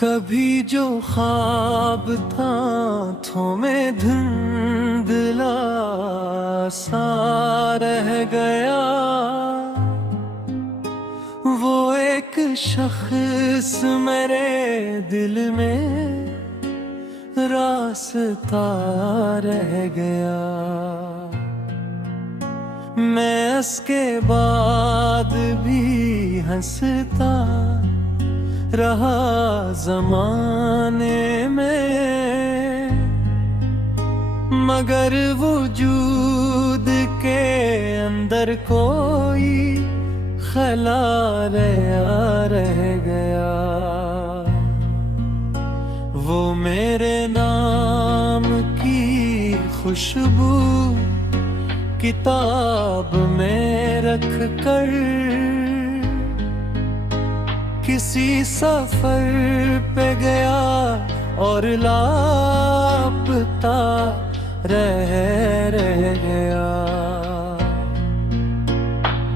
कभी जो ख्वाब था आँखों में धुंधला सा रह गया, वो एक शख्स मेरे दिल में रास्ता रह गया। मैं उसके बाद भी हंसता रहा ज़माने में, मगर वजूद के अंदर कोई खला रह गया। वो मेरे नाम की खुशबू किताब में रख कर किसी सफर पे गया और लापता रह गया।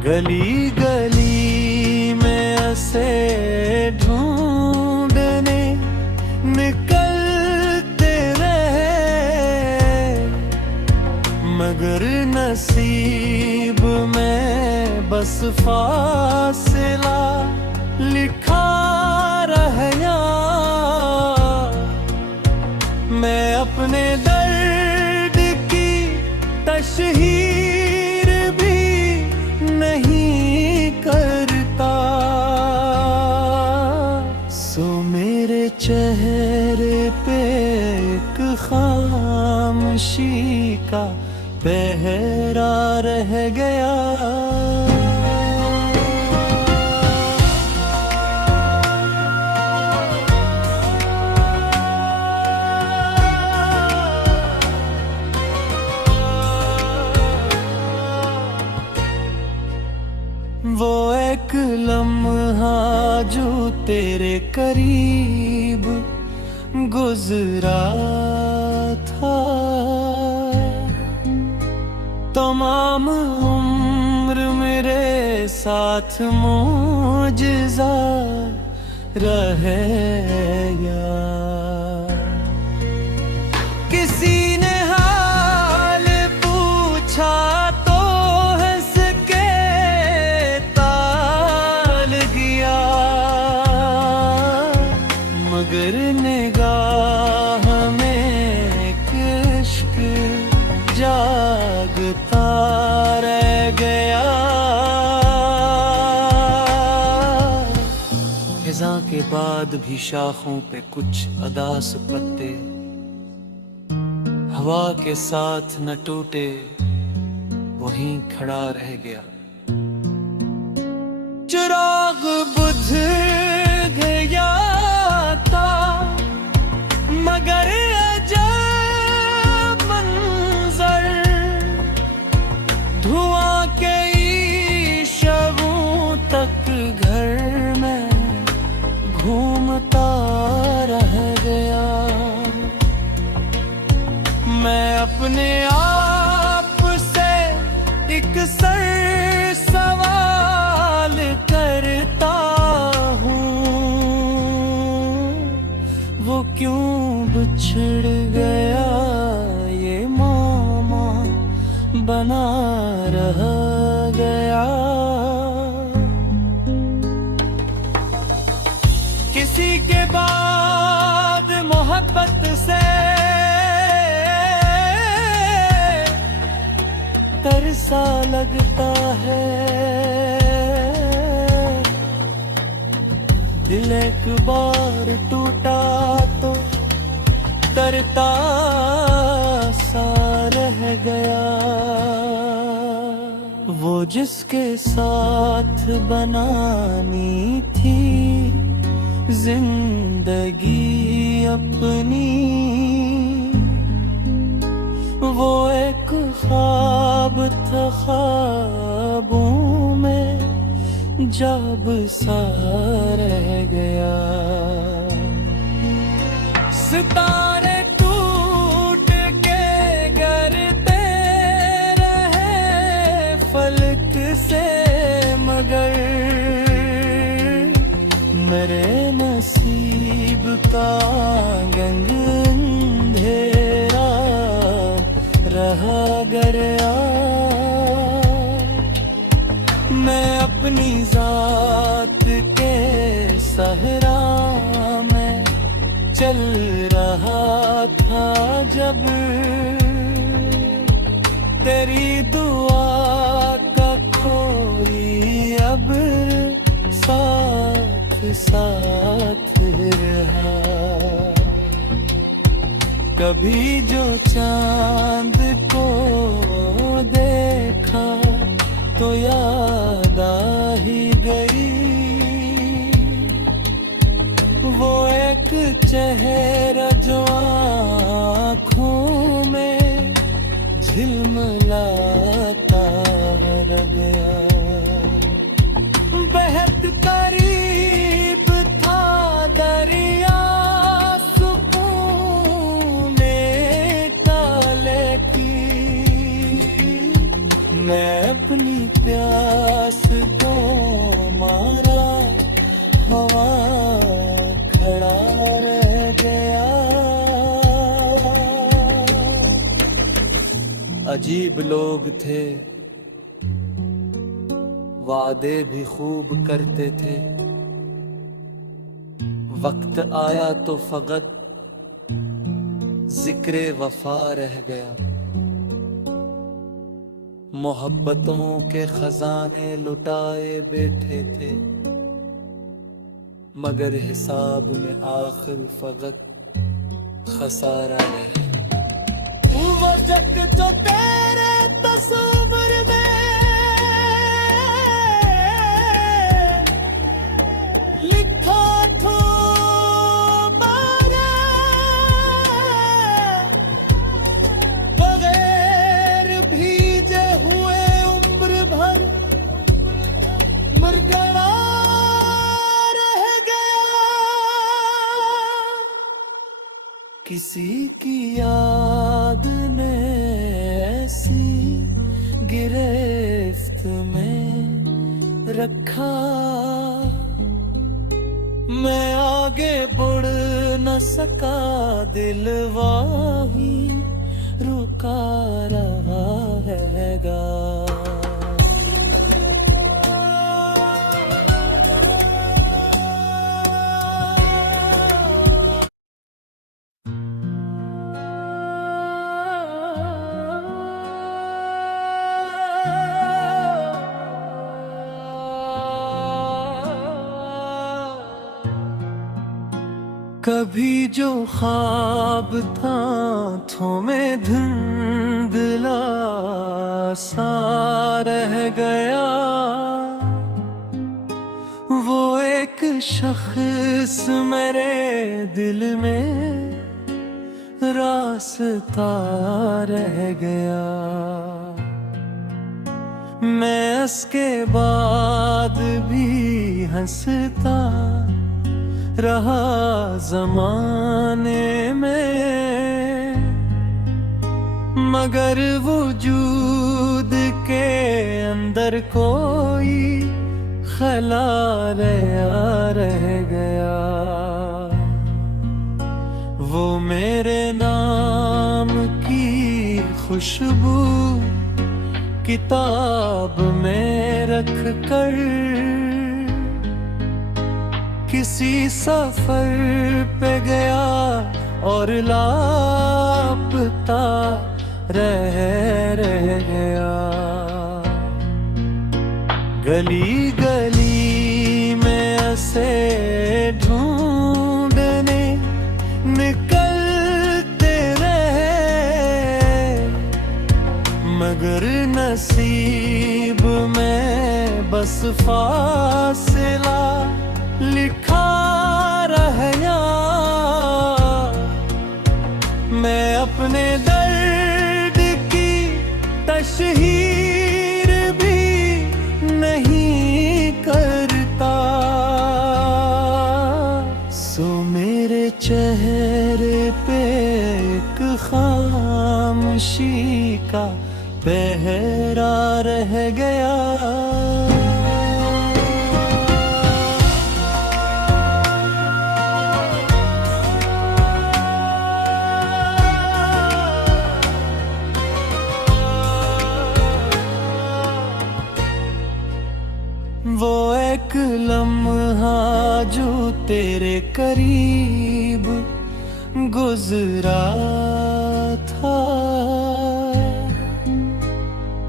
गली गली में ऐसे ढूंढने निकलते रहे, मगर नसीब में बस फासला लिखा रहा। मैं अपने दर्द की तशहीर भी नहीं करता, सो मेरे चेहरे पे एक खामोशी का पहरा रह गया। वो एक लम्हा जो तेरे करीब गुजरा था, तमाम उम्र मेरे साथ मुझजा रहेगा। किसी ने हाल पूछा तो हंस के टाल दिया, मगर निगाह में इश्क जागता रह गया। खिज़ां के बाद भी शाखों पे कुछ अदास पत्ते हवा के साथ न टूटे, वहीं खड़ा रह गया। चिराग बुझ गया था, मगर अजब मंजर धुआं के शबों तक घर में घूमता रह गया। मैं अपने आप से एक सवाल करता हूँ, वो क्यों बिछड़ गया ये मामा बना रह गया। किसी के बाद मोहब्बत से तरसा लगता है, दिल एक बार टूटा तो तरता सा रह गया। वो जिसके साथ बनानी थी जिंदगी अपनी, वो एक ख्वाब था ख्वाबों में जब सा रह गया। सितारे टूट के गिरते रहे फलक से, मगर मेरे नसीब का गंग अंधेरा रहा गया। मैं अपनी जात के सहरा में चल रहा था जब तेरी दुआ का कोई अब साथ साथ रहा। कभी जो चांद को देखा तो याद आ ही गई वो एक चेहरा जो आँखों में झिलमिलाता रह गया। बेहद करीब था दरिया सुकून ताले की। मैं अपनी प्यास को मारा हवा खड़ा रह गया। अजीब लोग थे, वादे भी खूब करते थे। वक्त आया तो फकत जिक्रे वफा रह गया। मोहब्बतों के खजाने लुटाए बैठे थे, मगर हिसाब में आखिर फकत खसारा रह गया। वो जग जो तेरे तस्वीर में लिखा था बगैर भीजे हुए उम्र भर मरगड़ा रह गया। किसी की याद ने ऐसी गिरफ्त में रखा, मैं आगे बढ़ न सका, दिल वही रुका रहा हैगा। कभी जो ख्वाब था आँखों में धुंधला सा रह गया, वो एक शख्स मेरे दिल में रास्ता रह गया। मैं उसके बाद भी हंसता रहा जमाने में, मगर वजूद के अंदर कोई खला रह गया। वो मेरे नाम की खुशबू किताब में रख कर किसी सफर पे गया और लापता रह गया। गली गली में ऐसे ढूंढने निकलते रहे, मगर नसीब में बस फासला लिखा रहा। मैं अपने दर्द की तशहीर भी नहीं करता, सो मेरे चेहरे पे एक खामोशी का पहरा रह गया। तेरे करीब गुजरा था।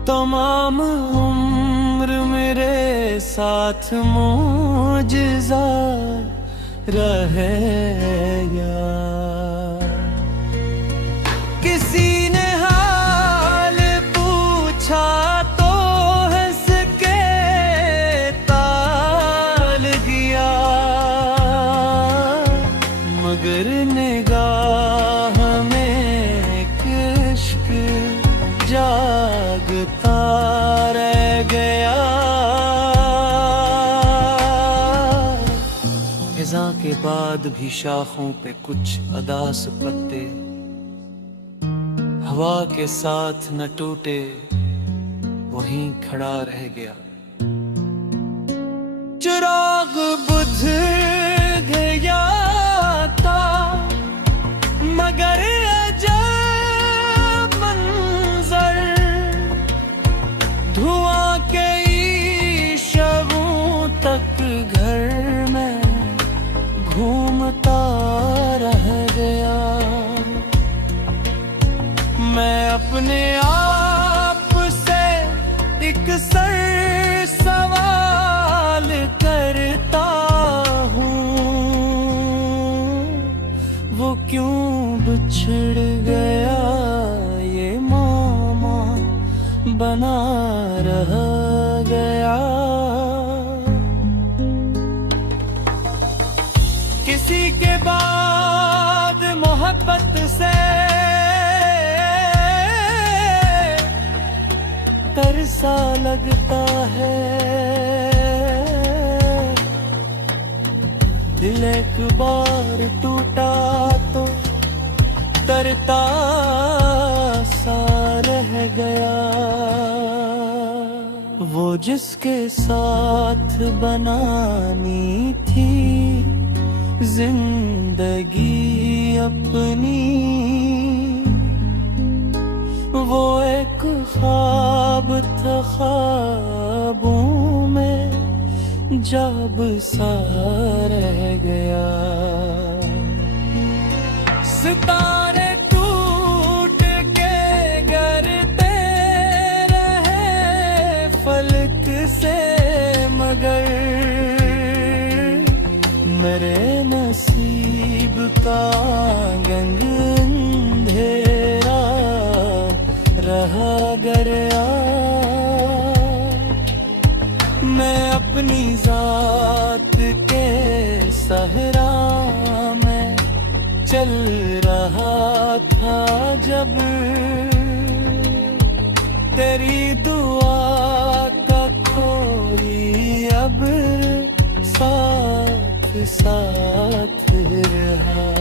तमाम उम्र मेरे साथ मुझजा रहेगा। किसी ने हाल पूछा तो हंस के टाल दिया, मगर निगाह में इश्क जागता रह गया। खिज़ां के बाद भी शाखों पे कुछ अदास पत्ते हवा के साथ न टूटे, वहीं खड़ा रह गया। चिराग बुझ गया था, मगर अजब मंजर, धुआं कई शबों तक घर में घूमता रह गया। मैं अपने आप से एक सवाल करता हूँ, वो क्यों बिछड़ गया ये मामा बना रह गया। किसी के बाद मोहब्बत से तरसा लगता है, दिल एक बार टूटा तो तरता सा रह गया। वो जिसके साथ बनानी थी जिंदगी अपनी, वो एक ख्वाब था, ख्वाबों में जब सा रह गया। सितारे टूट के गिरते रहे फलक से, मगर मेरे नसीब का गंग अंधेरा रहा गया। मैं अपनी जात के सहरा में चल रहा था जब, तेरी दुआ का कोई अब साथ साथ रहा।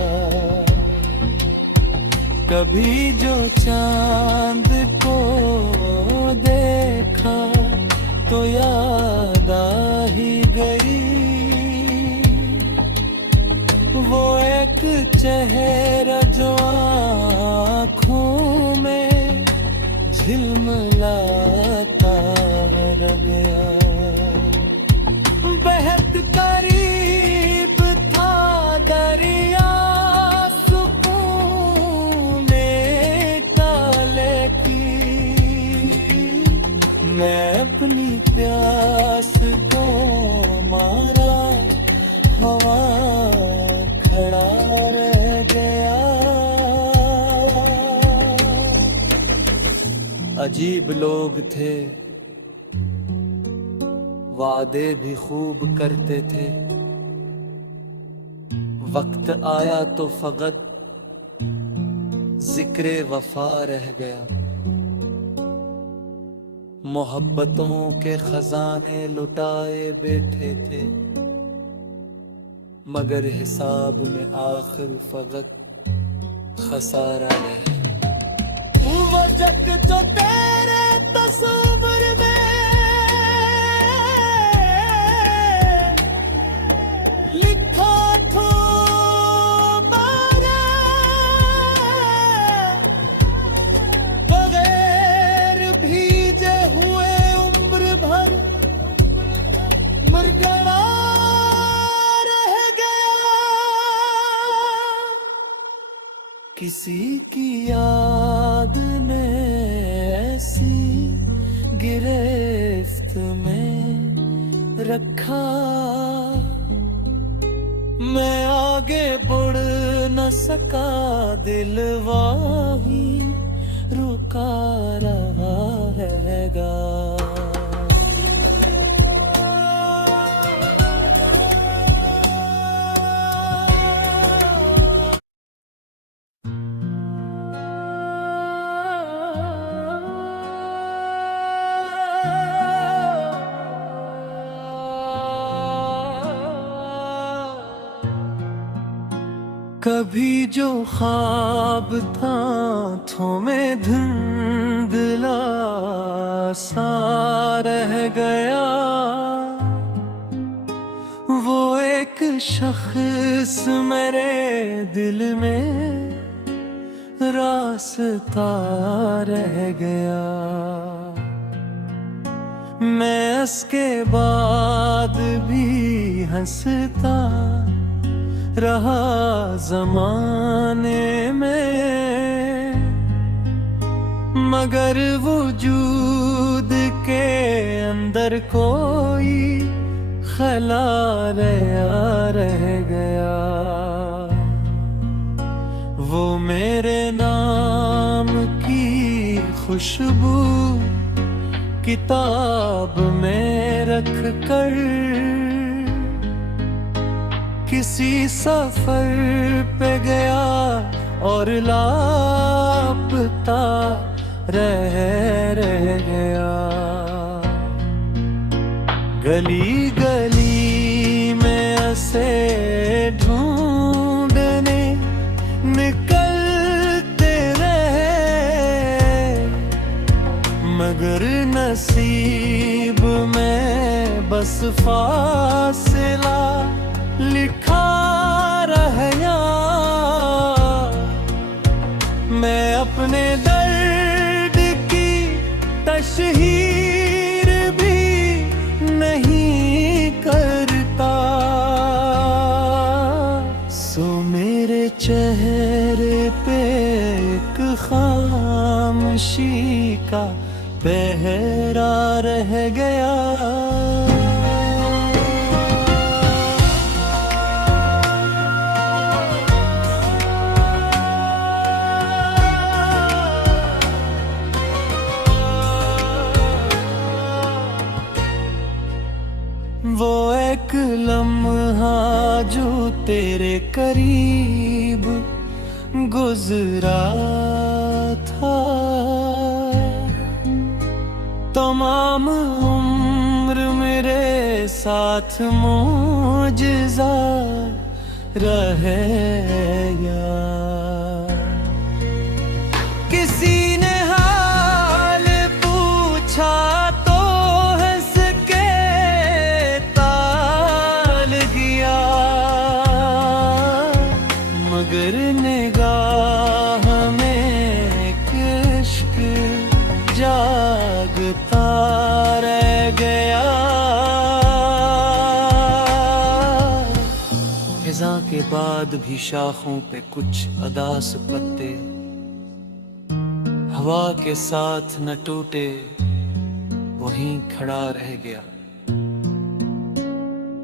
कभी जो चांद को देखा तो याद आ ही गई, वो एक चेहरा जो आँखों में झिलमिलाता रह गया। बेहद करीब था दरिया सुकून काले की, मैं अपनी प्यास को मारा हवा खड़ा रह गया। अजीब लोग थे, वादे भी खूब करते थे, वक्त आया तो फकत जिक्रे वफा रह गया। मोहब्बतों के खजाने लुटाए बैठे थे, मगर हिसाब में आखिर फकत खसारा रह गया। वो जग जो तेरे तस्वीर में लिखा था बगैर भीजे हुए उम्र भर मर गया रह गया। किसी की याद ने ऐसी गिरफ्त में रखा, मैं आगे बढ़ न सका, दिल वहीं रुका रहा हैगा। कभी जो ख्वाब था आँखों में धुंधला सा रह गया, वो एक शख्स मेरे दिल में रास्ता रह गया। मैं उसके बाद भी हंसता रहा ज़माने में, मगर वजूद के अंदर कोई खला रह गया। वो मेरे नाम की खुशबू किताब में रख कर किसी सफर पे गया और लापता रह गया। गली गली में ऐसे ढूंढने निकलते रहे, मगर नसीब में बस फासला लिखा रहा। मैं अपने दर्द की तशहीर भी नहीं करता, सो मेरे चेहरे पे एक खामोशी का पहरा रह गया। वो एक लम्हा जो तेरे करीब गुजरा था, तमाम उम्र मेरे साथ मौजज़ा रहेगा। किसी ने हाल पूछा तो हंस के टाल दिया, मगर निगाह में इश्क जागता रह गया। खिज़ां के बाद भी शाखों पे कुछ अदास पत्ते हवा के साथ न टूटे, वहीं खड़ा रह गया।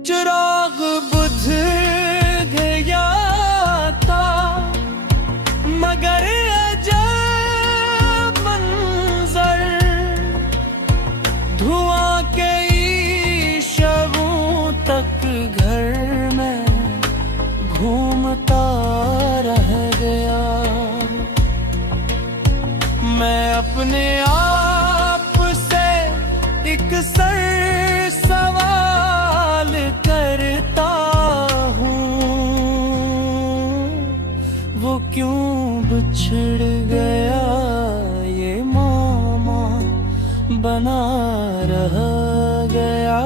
चिराग बुझ गया था, मगर अजब मंजर, धुआं के शबों तक घर में घूमता रह गया। मैं अपने आप से एक सवाल करता हूँ, वो क्यों बिछड़ गया, ये मामा बना रह गया।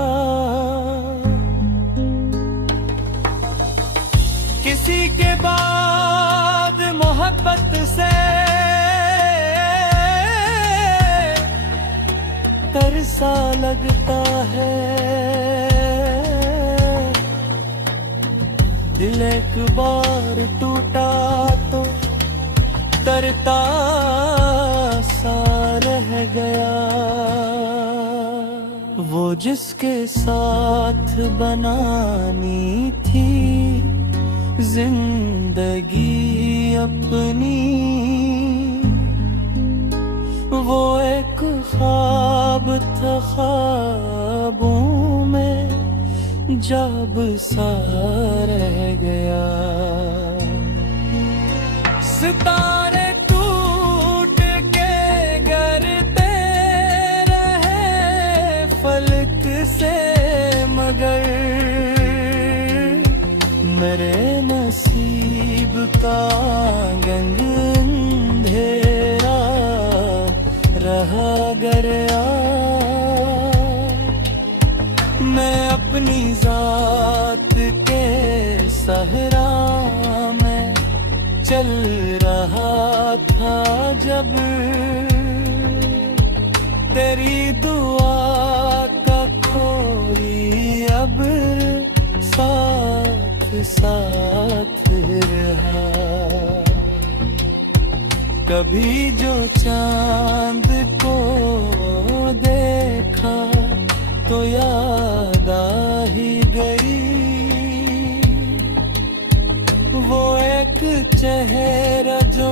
किसी के बाद मोहब्बत से तरसा लगता है, दिल एक बार टूटा तो करता सा रह गया। वो जिसके साथ बनानी थी जिंदगी अपनी, वो एक ख्वाब था ख्वाबों में जब सा रह गया। सितारे टूट के गिरते रहे फलक से, मगर मेरे नसीब का गंग अंधेरा रहा गया। मैं अपनी जात के सहरा में चल रहा था जब, तेरी दुआ का कोई अब साथ साथ रहा। कभी जो चांद को देखा तो याद आ ही गई, वो एक चेहरा जो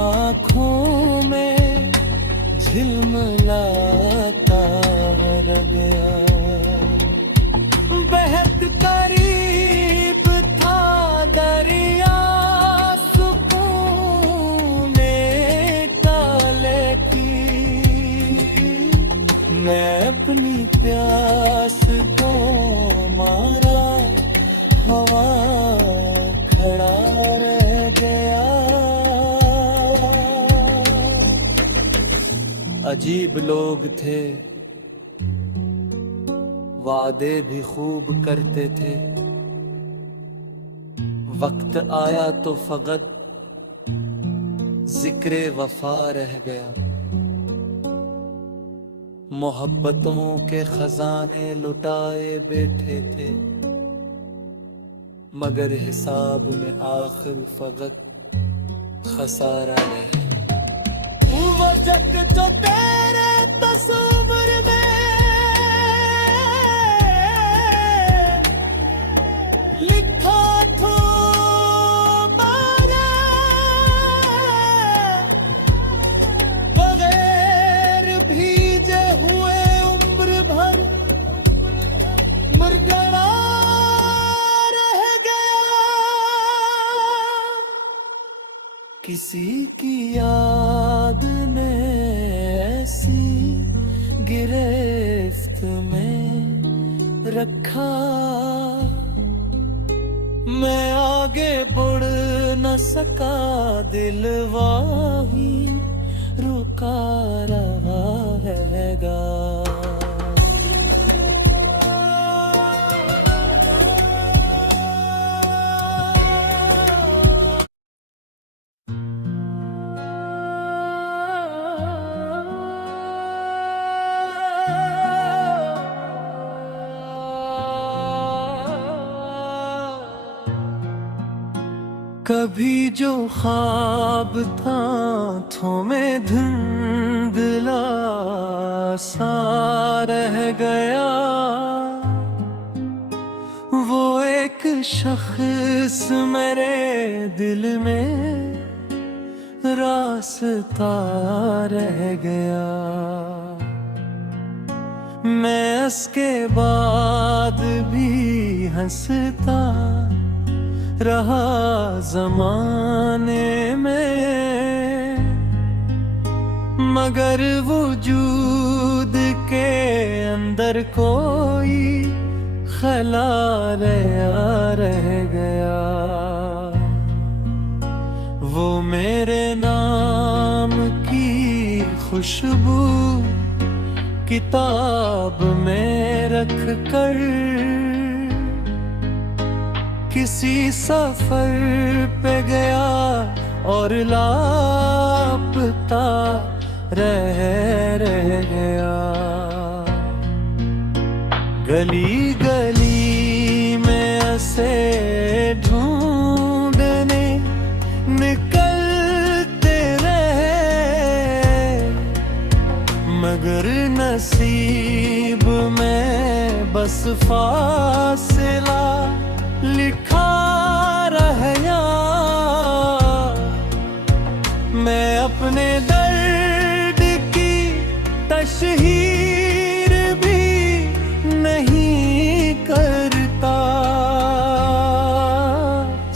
आँखों में झिलमिलाता रह गया। बेहद करीब था दरिया सुकून टाले की, मैं अपनी प्यास को मारा हवा खड़ा रह गया। अजीब लोग थे, वादे भी खूब करते थे, वक्त आया तो फकत जिक्रे वफा रह गया। मोहब्बतों के खजाने लुटाए बैठे थे, मगर हिसाब में आखिर फकत खसारा रह गया। वो जग जो तेरे तस्वीर में लिखा था बगैर भीजे हुए उम्र भर मुरझा रह गया। किसी की याद ने ऐसी गिरफ्त में रखा, मैं आगे बढ़ न सका, दिल वही रुका रहा हैगा। कभी जो ख्वाब था आँखों में धुंधला सा रह गया, वो एक शख्स मेरे दिल में रास्ता रह गया। मैं उसके बाद भी हंसता रहा ज़माने में, मगर वजूद के अंदर कोई खला रह गया। वो मेरे नाम की खुशबू किताब में रख कर किसी सफर पे गया और लापता रह गया। गली गली में ऐसे ढूंढने निकलते बस फासला लिखा रह गया। मैं अपने दर्द की तशहीर भी नहीं करता।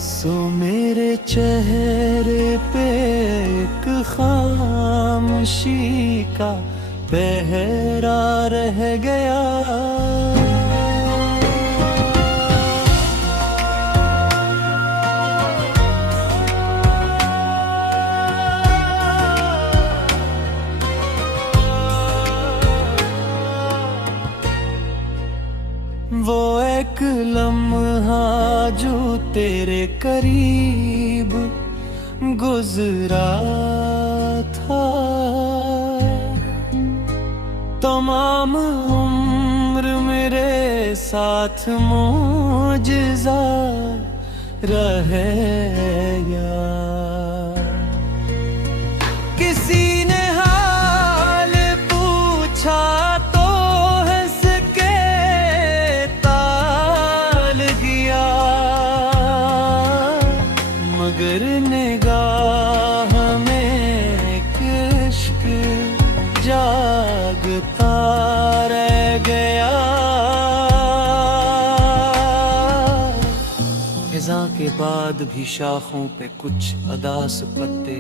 सो मेरे चेहरे पे एक खामोशी का पहरा रह गया। वो एक लम्हा जो तेरे करीब गुजरा था, तमाम उम्र मेरे साथ मौजज़ा रहेगा। किसी ने हाल पूछा तो हंस के टाल दिया, मगर निगाह में इश्क जागता रह गया। खिज़ां के बाद भी शाखों पे कुछ अदास पत्ते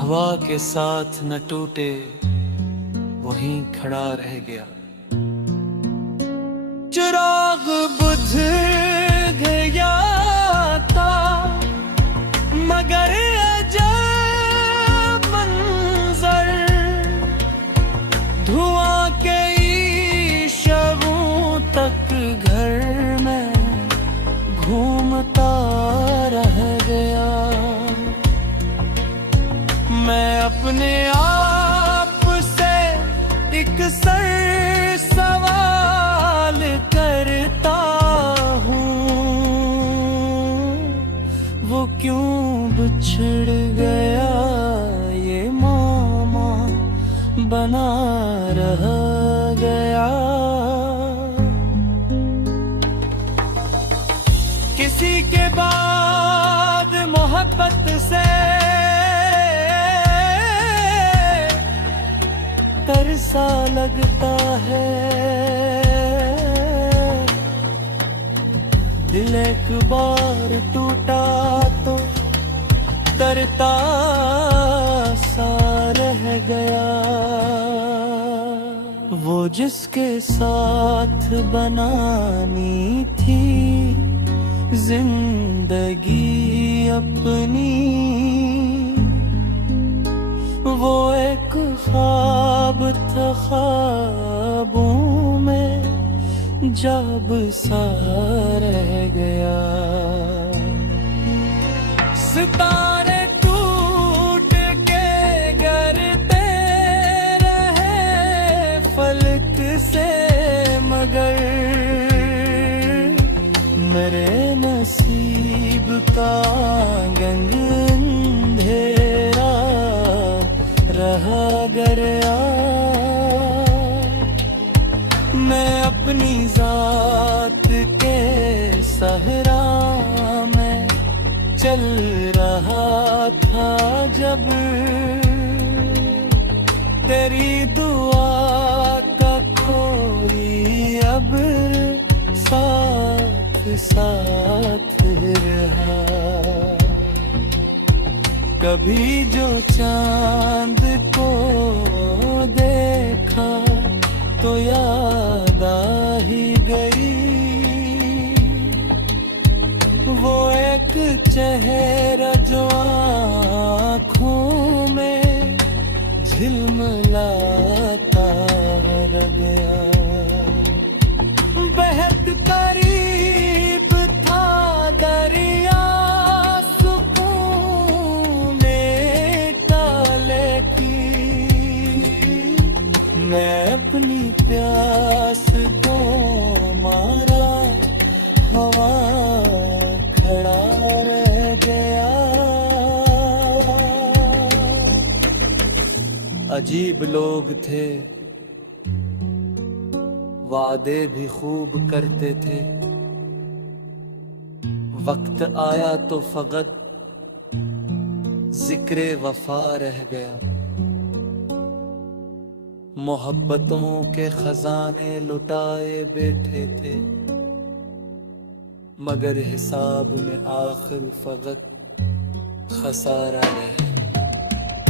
हवा के साथ न टूटे, वहीं खड़ा रह गया। चिराग बुझ गया था, मगर अजब मंजर, धुआं के शबों तक घर में घूमता रह गया। मैं अपने आप से एक सवाल करता हूँ, वो क्यों बिछड़ गया, ये मामा बना रह गया। किसी के बाद मोहब्बत से तरसा लगता है, दिल एक बार टूटा तो तरता सा रह गया। वो जिसके साथ बनानी थी जिंदगी अपनी, वो एक ख्वाब था, ख्वाबों में जब सा रह गया। सितारे टूट के गिरते रहे फलक से, मगर मेरे नसीब का गंग अंधेरा रहा गया। मैं अपनी जात के सहरा में चल रहा था जब, तेरी दुआ का कोई अब साथ साथ रहा। कभी जो चांद को देखा तो याद आ ही गई, वो एक चेहरा जो आँखों में झिलमिलाता रह गया। बेहद करीब था दरिया सुकून में डाले की, मैं अपनी प्यास को मारा हवा खड़ा रह गया। अजीब लोग थे वादे भी खूब करते थे, वक्त आया तो फकत जिक्र वफा रह गया। मोहब्बतों के खजाने लुटाए बैठे थे, मगर हिसाब में आखिर फकत खसारा रह।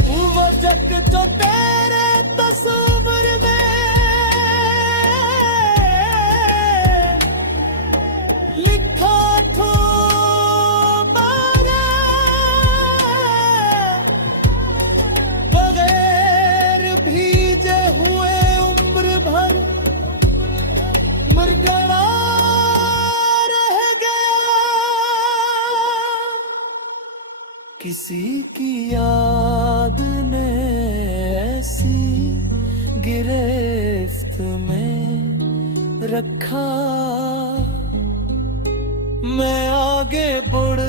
वो जग जो तेरे तस्वीर में लिखा था मैंने, बगैर भीजे हुए उम्र भर मरगड़ा रह गया। किसी की याद ने ऐसी गिरफ्त में रखा, मैं आगे बढ़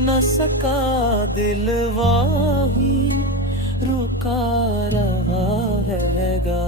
न सका, दिल वहीं रुका रहा हैगा।